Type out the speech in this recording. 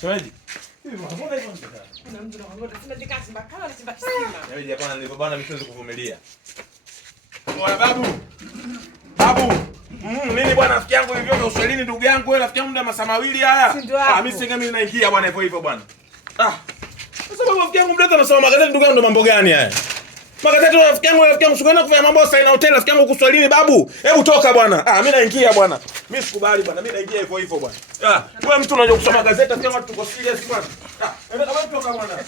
Shemeji. Mbona hivyo mtaka? Kuna mtu anakwambia sina dikasi makala ni simba kisima. Shemeji hapana nilivyo bana mimi siwezi kuvumilia. Bwana babu. Babu. Nini bwana rafiki yangu hivyo vya Uswahilini ndugu yangu wewe rafiki yangu muda masaa mawili haya. Mimi singe mimi naingia bwana hivyo hivyo bwana. Sasa baba rafiki yangu mdogo anasoma magazeti ndugu yangu ndo mambo gani haya? Magazeti rafiki yangu sikuenda kufanya mambo sasa ina hotel rafiki yangu kuswahilini babu. Hebu toka bwana. Mimi naingia bwana. Mimi sikubali bwana. Mimi naingia hivyo hivyo bwana. Wewe mtu unajua kusoma gazeti rafiki yangu tuko serious bwana. Hebu toka bwana.